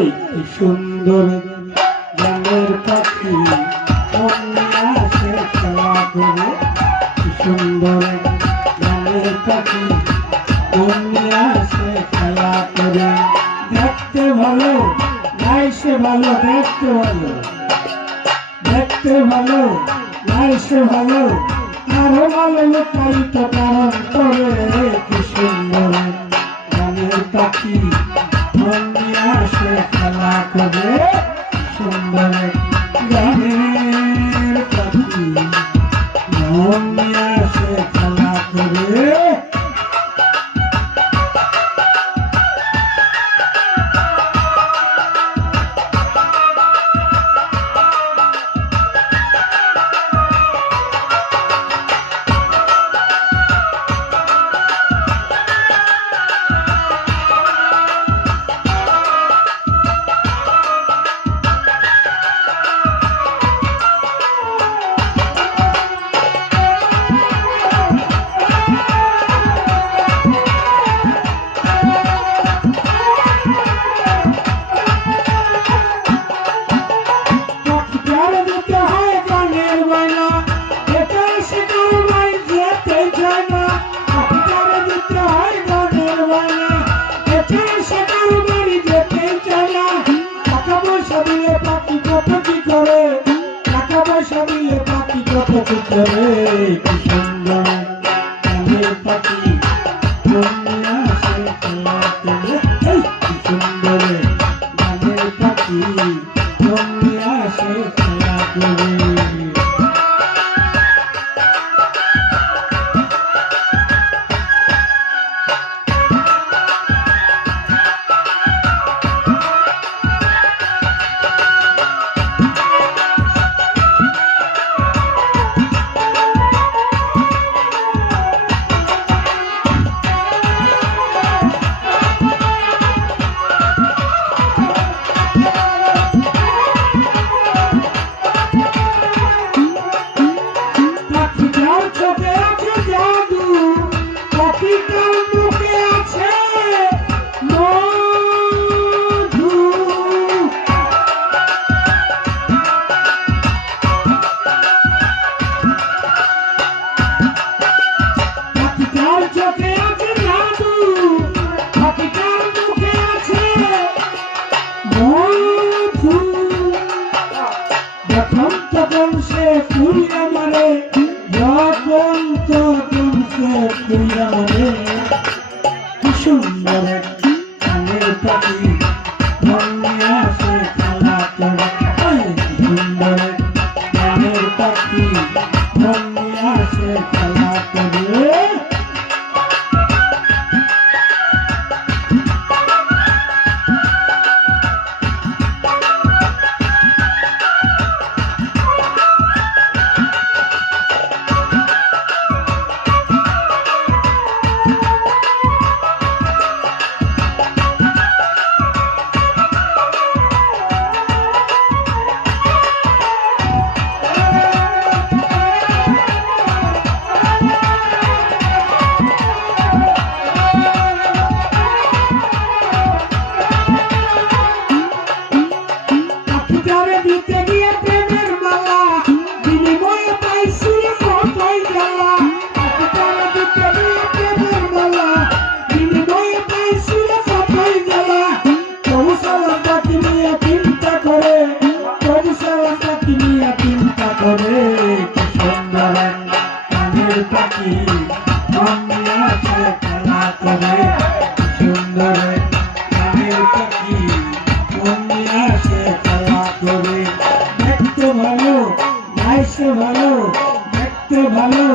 এই কি সুন্দর গানের পাখি আসে খেলা করে, কি সুন্দর গানের পাখি আসে খেলা করে। দেখতে ভালো গাইছে ভালো, দেখতে ভালো, দেখতে ভালো গাইছে ভালো, আরো ভালো লুকায়িত কারণ করে। কি সুন্দর গানের পাখি আসে খেলা করে, সুন্দর গানের পাখি আসে খেলা করে। কি সুন্দর গানের পাখি আসে খেলা করে, কি সুন্দর গানের পাখি আসে খেলা করে। যখন তখন সে পুরিয়া মারে, যখন তখন সে পুরিয়া মারে। কি সুন্দর গানের পাখি আসে খেলা করে, কি সুন্দর গানের পাখি আসে খেলা করে। পাখি আসে খেলা করে, সুন্দর গানের পাখি আসে খেলা করে। দেখতে ভালো গাইছে ভালো, দেখতে ভালো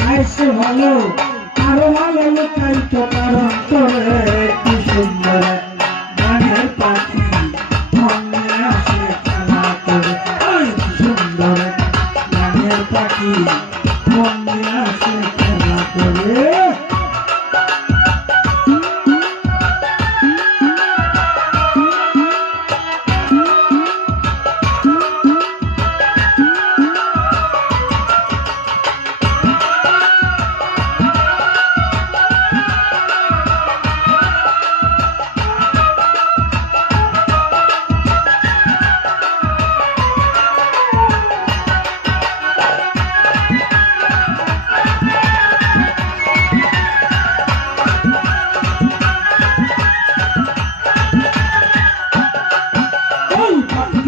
গাইছে ভালো, আরো ভালো লুকায়িত কারণ করে। কি সুন্দর গানের পাখি আসে খেলা করে, কি সুন্দর গানের পাখি আসে খেলা করে।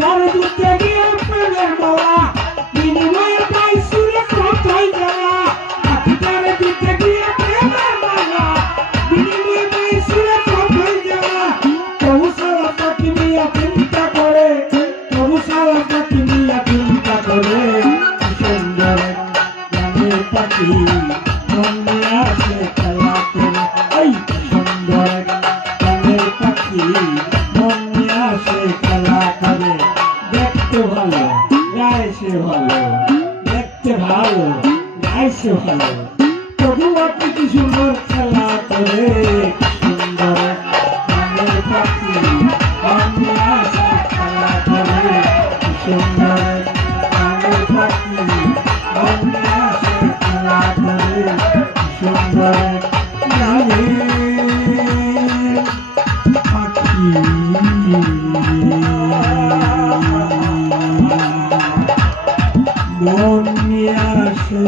যার দুধে গিয়ে প্রেমের মালা বিনিময়ে পাইছিল কোথায় গেলা পাখিটার দুধে গিয়ে প্রেমের মালা বিনিময়ে পাইছিল কোথায় গেলা তবু সালা পাখি মিয়া চিন্তা করে তবু সালা পাখি মিয়া চিন্তা করে সুন্দর গ্রামের পাখি মন নিয়ে আসে খেলা করে এই সুন্দর গ্রামের পাখি মন নিয়ে আসে খেলা করে দেখতে ভালো গাইছে ভালো দেখতে ভালো গাইছে ভালো তবু আপনি কি সুন্দর খেলা করে সুন্দর গ্রামের পাখি মন নিয়ে আসে খেলা করে সুন্দর গ্রামের পাখি মন নিয়ে আসে খেলা করে সুন্দর গ্রামের পাখি মন নিয়ে আসে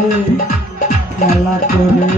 খেলা করে